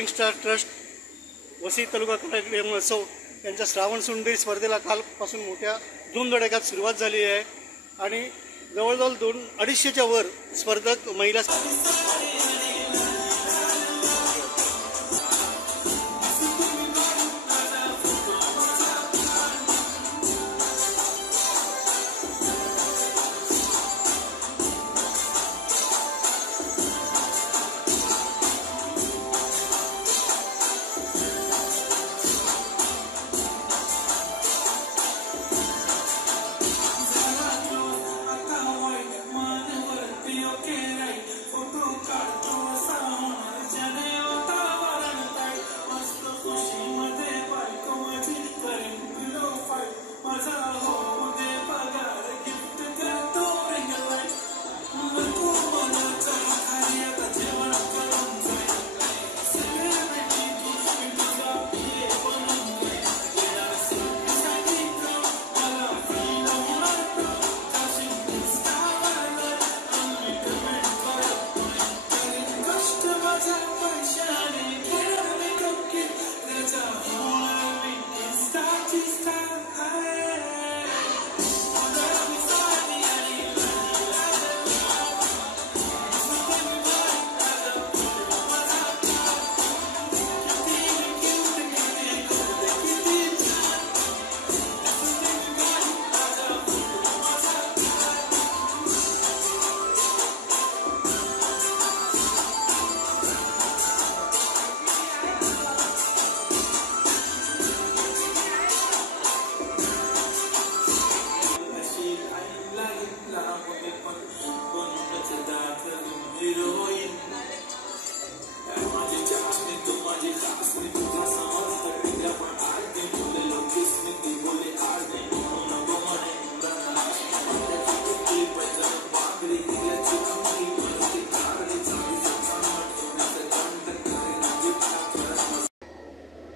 Youngster trust Vasai तालुका कला क्रीडा महोत्सव यांच्या श्रावण सुंदरी स्पर्धेला कालपासून मोठ्या धूमधडाक्यात सुरुवात झाली आहे आणि जवळजवळ 200-250च्या वर स्पर्धक महिला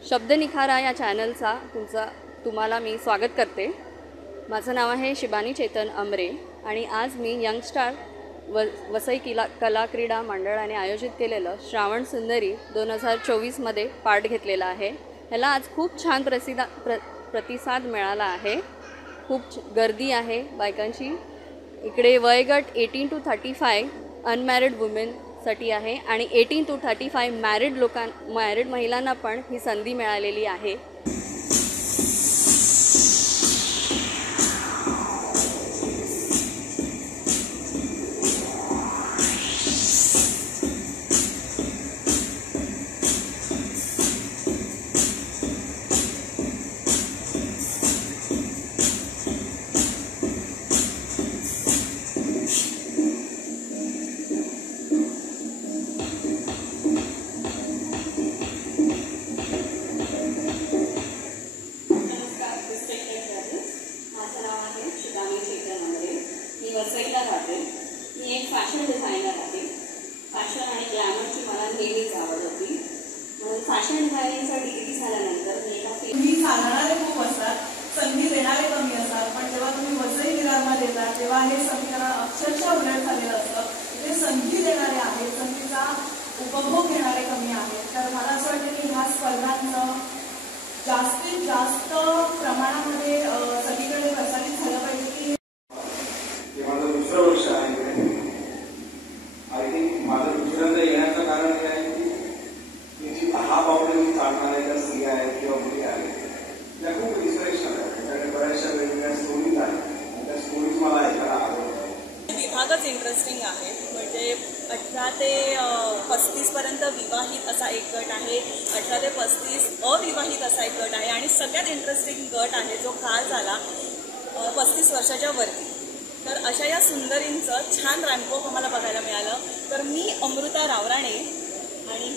शब्द निखारा या चॅनलचा तुम्हाला मी स्वागत करते। माझं नाव आहे शिबानी चेतन अमरे आणि आज मी यंगस्टार वसई कला क्रीडा मंडळाने आयोजित केलेलं श्रावण सुंदरी 2024 मध्ये पार्ट घेतलेला आहे। ह्याला आज खूप छान प्रतिसाद मिळाला आहे। खूप गर्दी आहे बायकांची। इकडे वयगट 18 to 35 अनमॅरिड वुमेन साठी आहे आणि 18 to 35 मॅरिड महिलांना पण ही संधी मिळालेली आहे। वसईला राहते। मी एक फॅशन डिझायनर आहे। फॅशन आणि ग्लॅमरची मला नेहमीच आवड होती, म्हणून फॅशन डिझायनिंगचा डिग्री झाल्यानंतर मी सांगणारे खूप असतात, संधी देणारे कमी असतात, पण जेव्हा तुम्ही वसई विरारमध्ये येतात तेव्हा हे समीकरण अक्षरशः उलट झालेलं असतं। ते संधी देणारे आहेत, संधीचा उपभोग घेणारे कमी आहेत। तर मला असं वाटतं की ह्या स्पर्धांचं जास्तीत जास्त प्रमाणामध्ये सगळीकडे प्रसारित झालं पाहिजे की आय थिंक माझं दुसऱ्यांदा येण्याचं कारण हे आहे की जी 10 पावलं चालणाऱ्या ज्या स्त्रिया आहेत किंवा मुली आहेत त्या खूप इन्स्पिरेशनल आहेत। त्याच्याकडे बऱ्याचशा वेगवेगळ्या स्टोरीज आहेत, त्या स्टोरीज मला ऐकायला आवडतात। विभागच इंटरेस्टिंग आहे, म्हणजे 18 ते 35 पर्यंत विवाहित असा एक गट आहे, 18 ते 35 अविवाहित असा एक गट आहे आणि सगळ्यात इंटरेस्टिंग गट आहे जो काल झाला 35 वर्षाच्या वरती। तर अशा या सुंदरींचं छान रॅम्पवॉक आम्हाला बघायला मिळालं। तर मी अमृता रावराणे आणि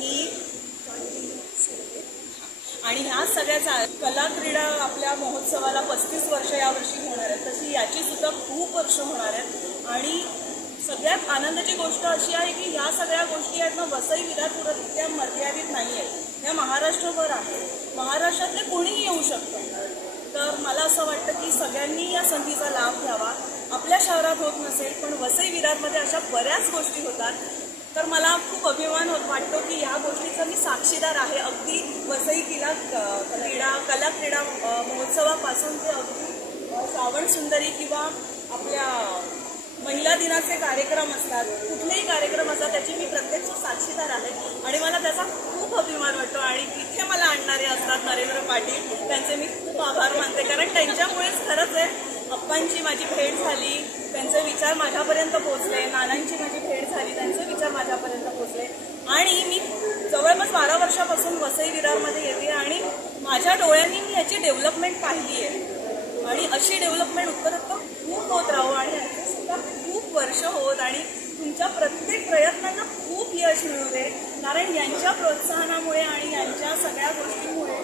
ह्या सगळ्याचा कला क्रीडा आपल्या महोत्सवाला 35 वर्ष यावर्षी होणार आहेत, तशी याची सुद्धा खूप वर्ष होणार आहेत। आणि सगळ्यात आनंदाची गोष्ट अशी आहे की ह्या सगळ्या गोष्टी आहेत ना वसई विरारपुरात इतक्या मर्यादित नाही आहेत, ह्या महाराष्ट्रभर आहेत, महाराष्ट्रातले कोणीही येऊ शकतं। तर मला असं वाटतं की सगळ्यांनी या संधीचा लाभ घ्यावा। आपल्या शहरात होत नसेल पण वसई विरारमध्ये अशा बऱ्याच गोष्टी होतात तर मला खूप अभिमान वाटतो की ह्या गोष्टीचा मी साक्षीदार आहे. अगदी वसई कला क्रीडा महोत्सवापासून ते अगदी श्रावण सुंदरी किंवा आपल्या महिला दिनाचे कार्यक्रम असतात, कुठलेही कार्यक्रम असतात, त्याची मी प्रत्यक्ष साक्षीदार आहे आणि मला त्याचा खूप अभिमान वाटतो. आणि इथे मला आणणारे असतात नरेंद्र पाटील, त्यांचे मी खूप आभार मानते, कारण त्यांच्यामुळेच खरंच आहे अप्पांची माझी भेट झाली, त्यांचे विचार माझ्यापर्यंत पोहोचले, नानांची माझी भेट झाली, त्यांचे विचार माझ्यापर्यंत पोहोचले. आणि मी जवळपास 12 वर्षापासून वसई विरारमध्ये येते आणि माझ्या डोळ्यांनी मी याची डेव्हलपमेंट पाहिली आहे आणि अशी डेव्हलपमेंट उत्तरोत्तर खूप होत राहू आणि याची सुद्धा खूप वर्ष होत आणि तुमच्या प्रत्येक प्रयत्नांना खूप यश मिळू दे, कारण यांच्या प्रोत्साहनामुळे आणि यांच्या सगळ्या गोष्टींमुळे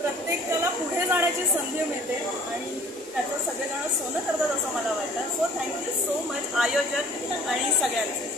प्रत्येकाला पुढे जाण्याची संधी मिळते आणि त्याचं सगळेजण सोनं करतात असं मला वाटतं. सो थँक्यू सो मच आयोजक आणि सगळ्यांचे.